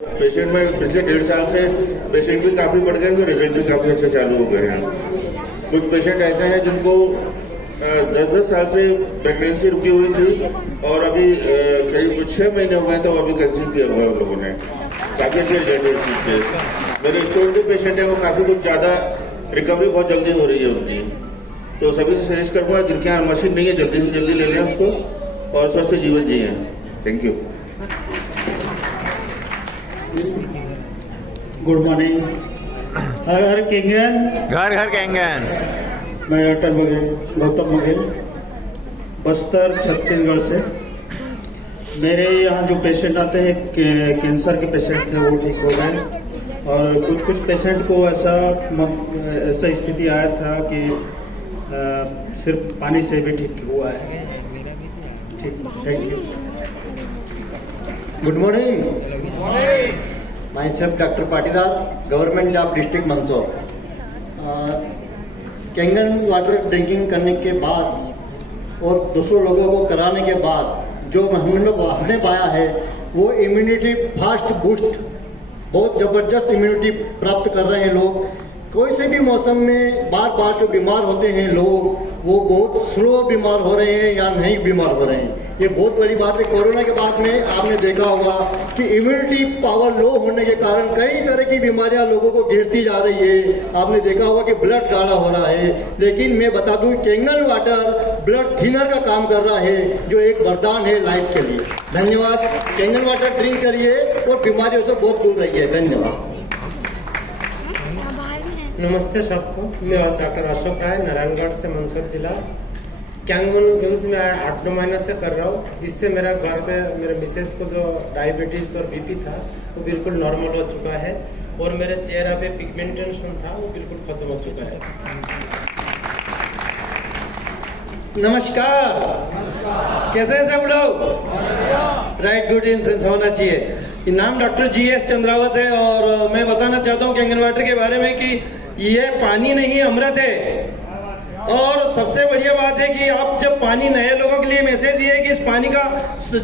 Patient में पिछले 1.5 साल से पेशेंट भी काफ़ी बढ़ गए हैं, रिजल्ट भी काफ़ी अच्छे चालू हो गए हैं। कुछ पेशेंट ऐसे हैं जिनको 10-10 साल से प्रेगनेंसी रुकी हुई थी और अभी करीब 6 महीने हो गए तो अभी कंसीव किया हुआ है उन लोगों ने। काफ़ी अच्छे रिजल्ट है इस चीज़ के। मेरे स्टोर के पेशेंट हैं वो काफ़ी कुछ ज़्यादा रिकवरी बहुत जल्दी हो रही है उनकी। तो सभी से सजेस्ट करूँगा जिनके यहाँ मशीन नहीं है जल्दी से जल्दी ले लें उसको और स्वस्थ जीवन जिए। Thank you. Good morning. हर हर किंगन, घर घर कैंगन। मैं डॉक्टर गौतम बघेल, बस्तर छत्तीसगढ़ से। मेरे यहाँ जो पेशेंट आते हैं कैंसर के पेशेंट थे वो ठीक हो गए और कुछ पेशेंट को ऐसा स्थिति आया था कि सिर्फ पानी से भी ठीक हुआ है। ठीक, thank you. Good morning. Myself Dr. Patidar, government job district Mandsaur. Kangen water drinking करने के बाद और दूसरों लोगों को कराने के बाद जो हमने पाया है वो इम्यूनिटी फास्ट बूस्ट, बहुत ज़बरदस्त इम्यूनिटी प्राप्त कर रहे हैं लोग। कोई से भी मौसम में बार बार जो बीमार होते हैं लोग वो बहुत स्लो बीमार हो रहे हैं या नहीं बीमार हो रहे हैं, ये बहुत बड़ी बात है। कोरोना के बाद में आपने देखा होगा कि इम्यूनिटी पावर लो होने के कारण कई तरह की बीमारियां लोगों को घिरती जा रही है। आपने देखा होगा कि ब्लड गाढ़ा हो रहा है, लेकिन मैं बता दूं कैंगन वाटर ब्लड थिनर का काम कर रहा है जो एक वरदान है लाइफ के लिए। धन्यवाद। कैंगन वाटर ड्रिंक करिए और बीमारियों से बहुत दूर रहिए। धन्यवाद। नमस्ते सबको, मैं डॉक्टर अशोक राय, नारायणगढ़ से, मंदसौर जिला। कैंगन यूज में 8-9 महीने से कर रहा हूँ। इससे मेरा घर पे मेरे मिसेस को जो डायबिटीज और बीपी था वो बिल्कुल नॉर्मल हो चुका है और मेरे चेहरा पे पिगमेंटेशन था वो बिल्कुल खत्म हो चुका है। नमस्कार, कैसे हैं सब लोग? राइट, गुड इंसेंस होना चाहिए। नाम डॉक्टर GS चंद्रावत है और मैं बताना चाहता हूँ कैंगन वाटर के बारे में कि यह पानी नहीं अमृत है। और सबसे बढ़िया बात है कि आप जब पानी नए लोगों के लिए मैसेज ये है कि इस पानी का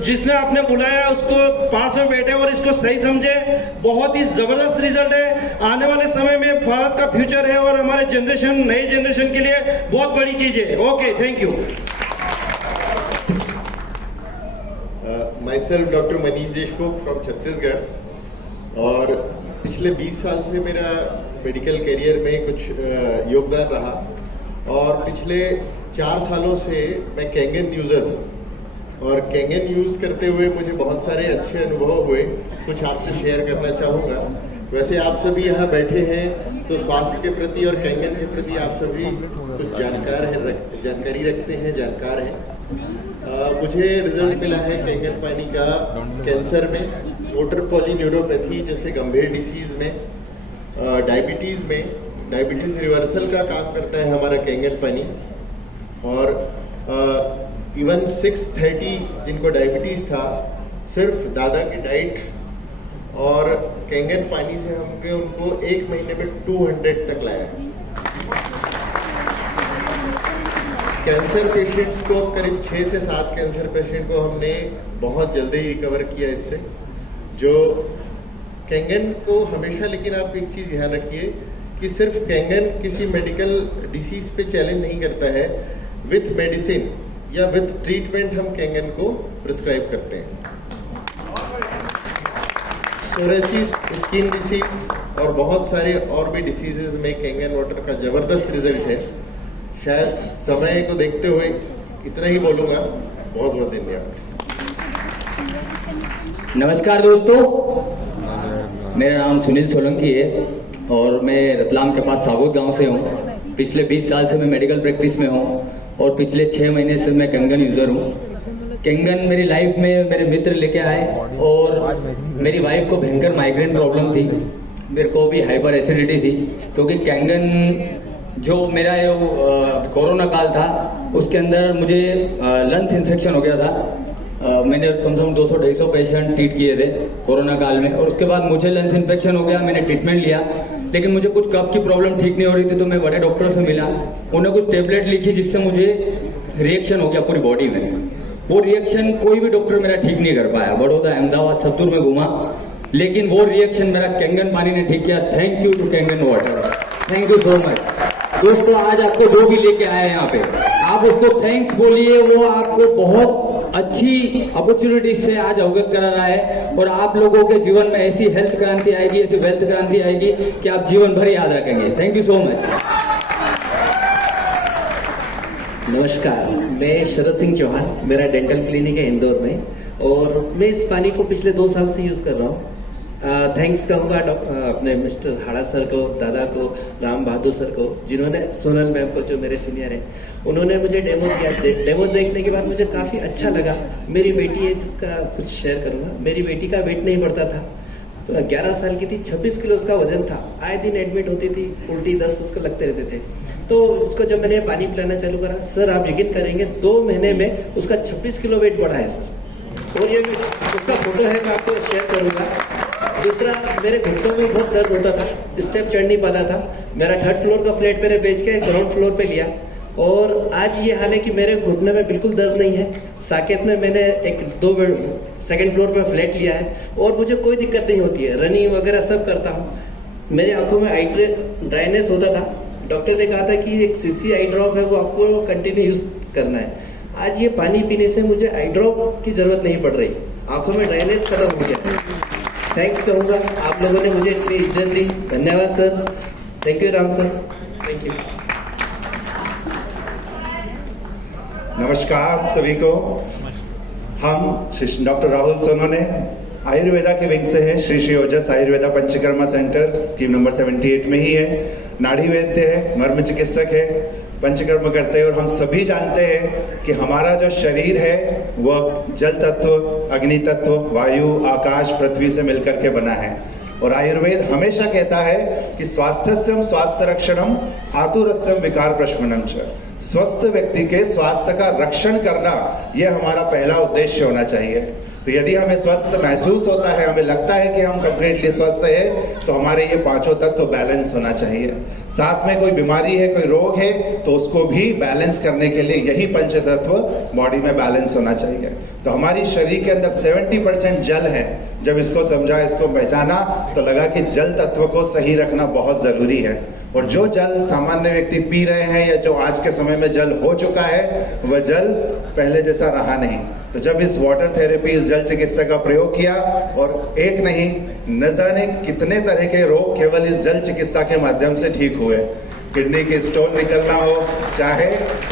जिसने आपने बुलाया उसको पास में बैठे और इसको सही समझे। बहुत ही जबरदस्त रिजल्ट है। आने वाले समय में भारत का फ्यूचर है और हमारे जनरेशन, नई जनरेशन के लिए बहुत बड़ी चीज है। Okay, thank you. myself doctor Manish Deshmukh from Chhattisgarh और पिछले 20 साल से मेरा मेडिकल करियर में कुछ योगदान रहा और पिछले 4 सालों से मैं कैंगन यूज़र हूँ और कैंगन यूज़ करते हुए मुझे बहुत सारे अच्छे अनुभव हुए, कुछ आपसे शेयर करना चाहूँगा। वैसे आप सभी यहाँ बैठे हैं तो स्वास्थ्य के प्रति और कैंगन के प्रति आप सभी कुछ जानकारी रखते हैं, जानकार हैं। मुझे रिजल्ट मिला है कैंगन पानी का कैंसर में, मोटर पॉलीन्यूरोपैथी जैसे गंभीर डिसीज में, डायबिटीज़ में, डायबिटीज़ रिवर्सल का काम करता है हमारा कैंगन पानी। और इवन 630 जिनको डायबिटीज़ था, सिर्फ दादा की डाइट और कैंगन पानी से हमने उनको 1 महीने में 200 तक लाया है। कैंसर पेशेंट्स को करीब 6 से 7 कैंसर पेशेंट को हमने बहुत जल्दी रिकवर किया इससे। जो कैंगन को हमेशा, लेकिन आप एक चीज़ ध्यान रखिए कि सिर्फ कैंगन किसी मेडिकल डिसीज पे चैलेंज नहीं करता है। विथ मेडिसिन या विथ ट्रीटमेंट हम कैंगन को प्रिस्क्राइब करते हैं। सोरेसिस, स्किन डिसीज और बहुत सारे और भी डिसीजेज में कैंगन वाटर का ज़बरदस्त रिजल्ट है। शायद समय को देखते हुए इतना ही बोलूँगा। बहुत बहुत धन्यवाद। नमस्कार दोस्तों, मेरा नाम सुनील सोलंकी है और मैं रतलाम के पास साबुत गांव से हूँ। पिछले 20 साल से मैं मेडिकल प्रैक्टिस में हूँ और पिछले 6 महीने से मैं कैंगन यूज़र हूँ। कैंगन मेरी लाइफ में मेरे मित्र लेके आए और मेरी वाइफ को भयंकर माइग्रेन प्रॉब्लम थी, मेरे को भी हाइपर एसिडिटी थी, क्योंकि कैंगन जो मेरा कोरोना काल था उसके अंदर मुझे लंग्स इन्फेक्शन हो गया था। मैंने कम से कम 200-250 पेशेंट ट्रीट किए थे कोरोना काल में और उसके बाद मुझे लंग्स इन्फेक्शन हो गया। मैंने ट्रीटमेंट लिया लेकिन मुझे कुछ कफ की प्रॉब्लम ठीक नहीं हो रही थी, तो मैं बड़े डॉक्टर से मिला। उन्होंने कुछ टेबलेट लिखी जिससे मुझे रिएक्शन हो गया पूरी बॉडी में। वो रिएक्शन कोई भी डॉक्टर मेरा ठीक नहीं कर पाया। बड़ौदा, अहमदाबाद, सत्तूर में घूमा लेकिन वो रिएक्शन मेरा कैंगन पानी ने ठीक किया। Thank you to Kangen water, thank you so much. दोस्तों आज आपको जो भी लेके आए यहाँ पे, आप उसको थैंक्स बोलिए, वो आपको बहुत अच्छी अपॉर्चुनिटी से आज अवगत करा रहा है और आप लोगों के जीवन में ऐसी हेल्थ क्रांति आएगी, ऐसी वेल्थ क्रांति आएगी कि आप जीवन भर याद रखेंगे। Thank you so much. नमस्कार, मैं शरद सिंह चौहान, मेरा डेंटल क्लिनिक है इंदौर में और मैं इस पानी को पिछले 2 साल से यूज़ कर रहा हूँ। थैंक्स कहूँगा अपने मिस्टर हाड़ा सर को, दादा को, राम बहादुर सर को, जिन्होंने, सोनल मैम को जो मेरे सीनियर हैं, उन्होंने मुझे डेमो दिया। डेमो देखने के बाद मुझे काफ़ी अच्छा लगा। मेरी बेटी है जिसका कुछ शेयर करूँगा। मेरी बेटी का वेट नहीं बढ़ता था, तो 11 साल की थी, 26 किलो उसका वजन था। आए दिन एडमिट होती थी, उल्टी दस्त उसको लगते रहते थे। तो उसको जब मैंने पानी पिलाना चालू करा, सर आप यकीन करेंगे 2 महीने में उसका 26 किलो वेट बढ़ा है सर। और ये उसका फोटो है, मैं आपको शेयर करूँगा। दूसरा, मेरे घुटनों में बहुत दर्द होता था, स्टेप चढ़ नहीं पाता था। मेरा 3rd फ्लोर का फ्लैट मैंने बेच के ग्राउंड फ्लोर पे लिया और आज ये हाल है कि मेरे घुटने में बिल्कुल दर्द नहीं है। साकेत में मैंने 2nd फ्लोर पे फ्लैट लिया है और मुझे कोई दिक्कत नहीं होती है। रनिंग वगैरह सब करता हूँ। मेरे आंखों में आई ड्राइनेस होता था, डॉक्टर ने कहा था कि एक सीसी आई ड्रॉप है, वो आपको कंटिन्यू यूज करना है। आज ये पानी पीने से मुझे आई ड्रॉप की जरूरत नहीं पड़ रही, आंखों में ड्राइनेस खत्म हो गया। थैंक्स कहूँगा, आप लोगों ने मुझे इतनी इज्जत दी, धन्यवाद sir. Thank you Ram sir, thank you. नमस्कार सभी को। हम श्री डॉक्टर राहुल सोनोने आयुर्वेदा के विंग से हैं। Shri Shri Ojas Ayurveda Panchakarma centre scheme number 78 में ही है। नाड़ी वैद्य है, मर्म चिकित्सक है, पंचकर्म करते हैं और हम सभी जानते हैं कि हमारा जो शरीर है वह जल तत्व, अग्नि तत्व, वायु, आकाश, पृथ्वी से मिलकर के बना है। और आयुर्वेद हमेशा कहता है कि स्वास्थ्यस्यम स्वास्थ्य रक्षणम आतुरस्यम विकार प्रशमनम च। स्वस्थ व्यक्ति के स्वास्थ्य का रक्षण करना यह हमारा पहला उद्देश्य होना चाहिए। तो यदि हमें स्वस्थ महसूस होता है, हमें लगता है कि हम कंप्लीटली स्वस्थ है, तो हमारे ये 5 तत्व बैलेंस होना चाहिए। साथ में कोई बीमारी है, कोई रोग है, तो उसको भी बैलेंस करने के लिए यही 5 तत्व बॉडी में बैलेंस होना चाहिए। तो हमारी शरीर के अंदर 70% जल है। जब इसको समझा, इसको पहचाना, तो लगा कि जल तत्व को सही रखना बहुत जरूरी है। और जो जल सामान्य व्यक्ति पी रहे हैं या जो आज के समय में जल हो चुका है, वह जल पहले जैसा रहा नहीं। तो जब इस वाटर थेरेपी, इस जल चिकित्सा का प्रयोग किया, और एक नहीं न जाने कितने तरह के रोग केवल इस जल चिकित्सा के माध्यम से ठीक हुए। किडनी के स्टोन निकलना हो, चाहे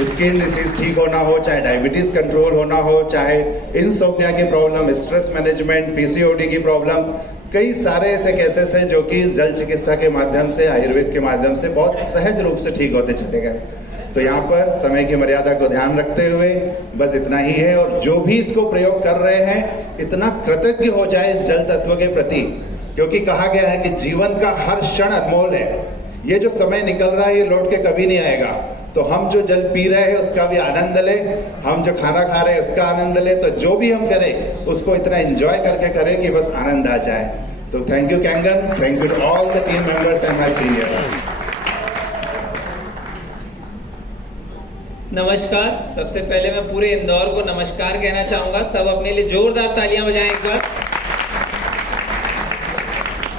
स्किन डिसीज ठीक होना हो, चाहे डायबिटीज कंट्रोल होना हो, चाहे इंसोम्निया की प्रॉब्लम, स्ट्रेस मैनेजमेंट, पीसीओडी की प्रॉब्लम्स, कई सारे ऐसे केसेस हैं जो कि इस जल चिकित्सा के माध्यम से, आयुर्वेद के माध्यम से बहुत सहज रूप से ठीक होते चले गए। तो यहाँ पर समय की मर्यादा को ध्यान रखते हुए बस इतना ही है। और जो भी इसको प्रयोग कर रहे हैं, इतना कृतज्ञ हो जाए इस जल तत्व के प्रति, क्योंकि कहा गया है कि जीवन का हर क्षण अनमोल है। ये जो समय निकल रहा है, ये लौट के कभी नहीं आएगा। तो हम जो जल पी रहे हैं उसका भी आनंद ले, हम जो खाना खा रहे हैं उसका आनंद ले। तो जो भी हम करें उसको इतना एंजॉय करके करें कि बस आनंद आ जाए। तो thank you Kangen, thank you to all the team members and my seniors. नमस्कार। सबसे पहले मैं पूरे इंदौर को नमस्कार कहना चाहूँगा। सब अपने लिए जोरदार तालियां बजाएं एक बार।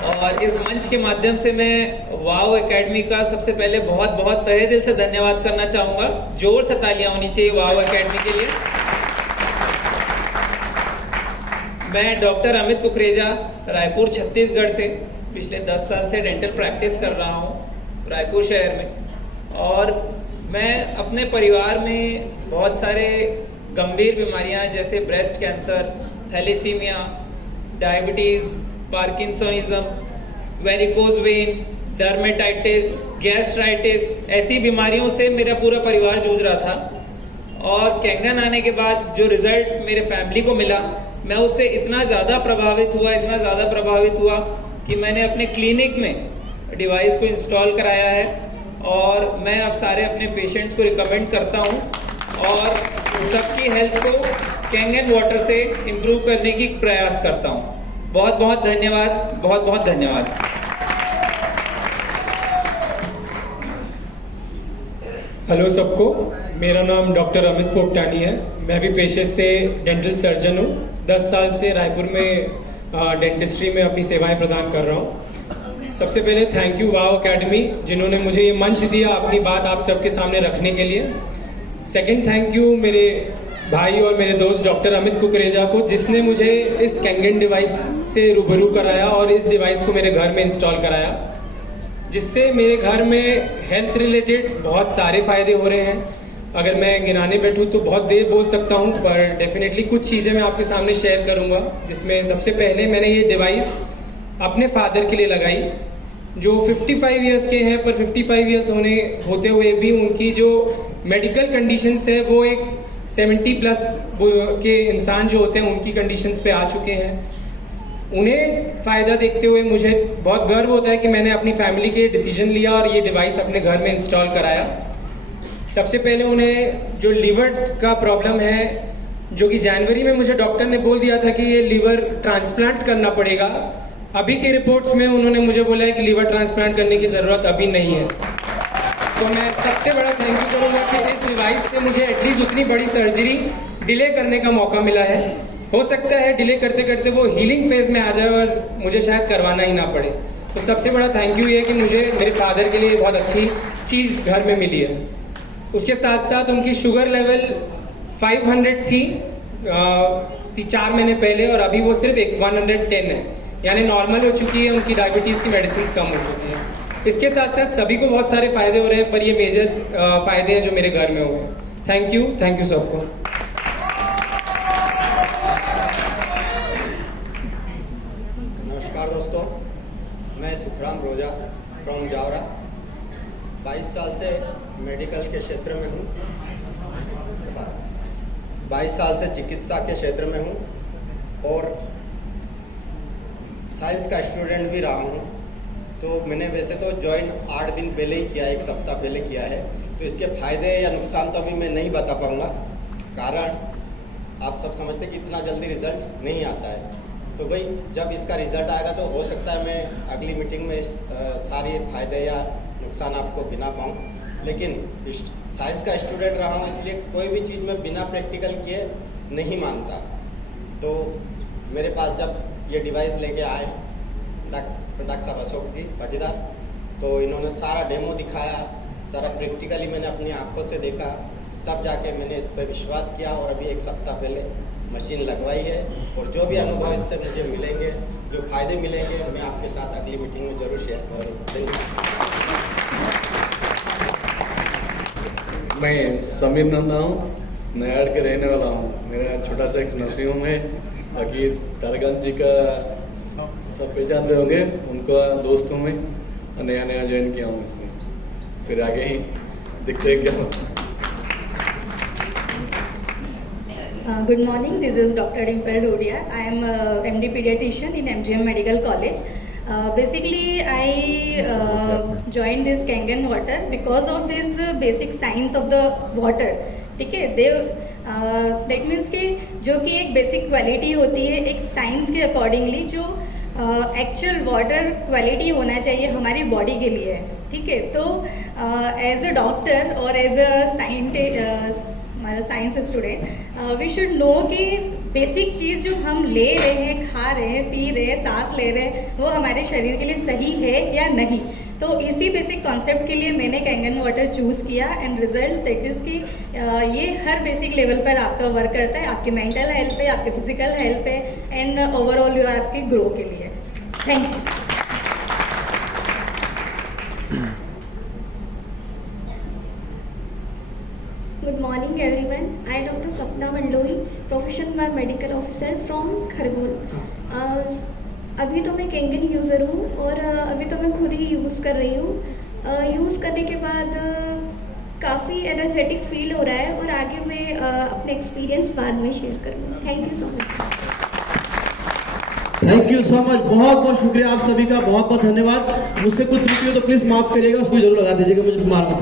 और इस मंच के माध्यम से मैं वाव एकेडमी का सबसे पहले बहुत बहुत तहे दिल से धन्यवाद करना चाहूँगा। जोर से तालियां होनी चाहिए वाव एकेडमी के लिए। मैं डॉक्टर अमित कुकरेजा, रायपुर छत्तीसगढ़ से पिछले 10 साल से डेंटल प्रैक्टिस कर रहा हूँ रायपुर शहर में। और मैं अपने परिवार में बहुत सारे गंभीर बीमारियां जैसे breast cancer, thalassaemia, diabetes, parkinsonism, varicose vein, dermatitis, gastritis, ऐसी बीमारियों से मेरा पूरा परिवार जूझ रहा था। और कैंगन आने के बाद जो रिजल्ट मेरे फैमिली को मिला, मैं उससे इतना ज़्यादा प्रभावित हुआ कि मैंने अपने क्लिनिक में डिवाइस को इंस्टॉल कराया है। और मैं अब सारे अपने पेशेंट्स को रिकमेंड करता हूँ और सबकी हेल्थ को कैंगन वाटर से इम्प्रूव करने की प्रयास करता हूँ। बहुत बहुत धन्यवाद, बहुत बहुत धन्यवाद। हेलो सबको, मेरा नाम डॉक्टर अमित पोपटानी है। मैं भी पेशे से डेंटल सर्जन हूँ। 10 साल से रायपुर में डेंटिस्ट्री में अपनी सेवाएं प्रदान कर रहा हूँ। सबसे पहले थैंक यू वाव एकेडमी, जिन्होंने मुझे ये मंच दिया अपनी बात आप सबके सामने रखने के लिए। सेकंड थैंक यू मेरे भाई और मेरे दोस्त डॉक्टर अमित कुकरेजा को, जिसने मुझे इस कैंगन डिवाइस से रूबरू कराया और इस डिवाइस को मेरे घर में इंस्टॉल कराया, जिससे मेरे घर में हेल्थ रिलेटेड बहुत सारे फ़ायदे हो रहे हैं। अगर मैं गिनाने बैठूँ तो बहुत देर बोल सकता हूँ, पर डेफिनेटली कुछ चीज़ें मैं आपके सामने शेयर करूँगा। जिसमें सबसे पहले मैंने ये डिवाइस अपने फादर के लिए लगाई, जो 55 इयर्स के हैं, पर 55 इयर्स होते हुए भी उनकी जो मेडिकल कंडीशंस है वो एक 70 प्लस के इंसान जो होते हैं उनकी कंडीशंस पे आ चुके हैं। उन्हें फ़ायदा देखते हुए मुझे बहुत गर्व होता है कि मैंने अपनी फैमिली के डिसीजन लिया और ये डिवाइस अपने घर में इंस्टॉल कराया। सबसे पहले उन्हें जो लीवर का प्रॉब्लम है, जो कि जनवरी में मुझे डॉक्टर ने बोल दिया था कि ये लीवर ट्रांसप्लांट करना पड़ेगा, अभी के रिपोर्ट्स में उन्होंने मुझे बोला है कि लीवर ट्रांसप्लांट करने की ज़रूरत अभी नहीं है। तो मैं सबसे बड़ा थैंक यू करूँगा कि इस डिवाइस से मुझे एटलीस्ट उतनी बड़ी सर्जरी डिले करने का मौका मिला है। हो सकता है डिले करते करते वो हीलिंग फेज में आ जाए और मुझे शायद करवाना ही ना पड़े। तो सबसे बड़ा थैंक यू ये कि मुझे मेरे फादर के लिए बहुत अच्छी चीज़ घर में मिली है। उसके साथ साथ उनकी शुगर लेवल 500 थी 4 महीने पहले, और अभी वो सिर्फ 110 है, यानी नॉर्मल हो चुकी है। उनकी डायबिटीज़ की मेडिसिन कम हो चुकी है। इसके साथ साथ सभी को बहुत सारे फ़ायदे हो रहे हैं, पर ये मेजर फ़ायदे हैं जो मेरे घर में हो गए। थैंक यू सबको। नमस्कार दोस्तों, मैं सुखराम रोजा फ्रॉम जावरा 22 साल से मेडिकल के क्षेत्र में हूँ, 22 साल से चिकित्सा के क्षेत्र में हूँ और साइंस का स्टूडेंट भी रहा हूँ। तो मैंने वैसे तो ज्वाइन 8 दिन पहले ही किया, 1 सप्ताह पहले किया है। तो इसके फ़ायदे या नुकसान तो अभी मैं नहीं बता पाऊँगा, कारण आप सब समझते कि इतना जल्दी रिज़ल्ट नहीं आता है। तो भाई जब इसका रिज़ल्ट आएगा तो हो सकता है मैं अगली मीटिंग में सारे फ़ायदे या नुकसान आपको गिना पाऊँ। लेकिन साइंस का स्टूडेंट रहा हूँ, इसलिए कोई भी चीज़ में बिना प्रैक्टिकल किए नहीं मानता। तो मेरे पास जब ये डिवाइस लेके आए डॉक्टर साहब अशोक जी पाटीदार, तो इन्होंने सारा डेमो दिखाया, सारा प्रैक्टिकली मैंने अपनी आंखों से देखा, तब जाके मैंने इस पर विश्वास किया और अभी 1 सप्ताह पहले मशीन लगवाई है। और जो भी अनुभव इससे मुझे मिलेंगे, जो फ़ायदे मिलेंगे, मैं आपके साथ अगली मीटिंग में ज़रूर शेयर करूँगा। मैं समीर नंदा हूँ, नयाड़ के रहने वाला हूँ। मेरा छोटा सा एक नर्सिंग होम है। बाकी तारकांत जी का सब पहचानते होंगे, उनका दोस्त हूँ मैं, नया ज्वाइन किया हूँ इसमें। फिर आगे ही दिखते हैं क्या होता है। Good morning, this is Dr. Dimple Rodia. I am MD pediatrician in MGM Medical College. Basically, I joined this Kangen water because of this basic science of the water. ठीक है, दैट मीन्स कि जो कि एक basic quality होती है एक science के अकॉर्डिंगली, जो एक्चुअल वाटर क्वालिटी होना चाहिए हमारी बॉडी के लिए। ठीक है, तो एज अ डॉक्टर और as a science student we should know कि बेसिक चीज़ जो हम ले रहे हैं, खा रहे हैं, पी रहे हैं, सांस ले रहे हैं, वो हमारे शरीर के लिए सही है या नहीं। तो इसी बेसिक कॉन्सेप्ट के लिए मैंने कैंगन वाटर चूज़ किया एंड रिजल्ट दैट इज़ कि ये हर बेसिक लेवल पर आपका वर्क करता है, आपके मेंटल हेल्थ पे, आपके फिजिकल हेल्थ पे एंड ओवरऑल आपके ग्रो के लिए। Thank you. Good morning everyone. I am Dr. Sapna Mandohi, Profession Medical Officer from Khargone. अभी तो मैं कैंगन यूज़र हूँ और अभी तो मैं खुद ही यूज़ कर रही हूँ। यूज़ करने के बाद काफ़ी एनर्जेटिक फील हो रहा है और आगे मैं अपने एक्सपीरियंस बाद में शेयर करूँगी। Thank you so much. Thank you so much, बहुत बहुत शुक्रिया आप सभी का, बहुत बहुत धन्यवाद। मुझसे कुछ त्रुटि हो तो प्लीज़ माफ़ करिएगा, उसको जरूर लगा दीजिएगा, मुझे मार मत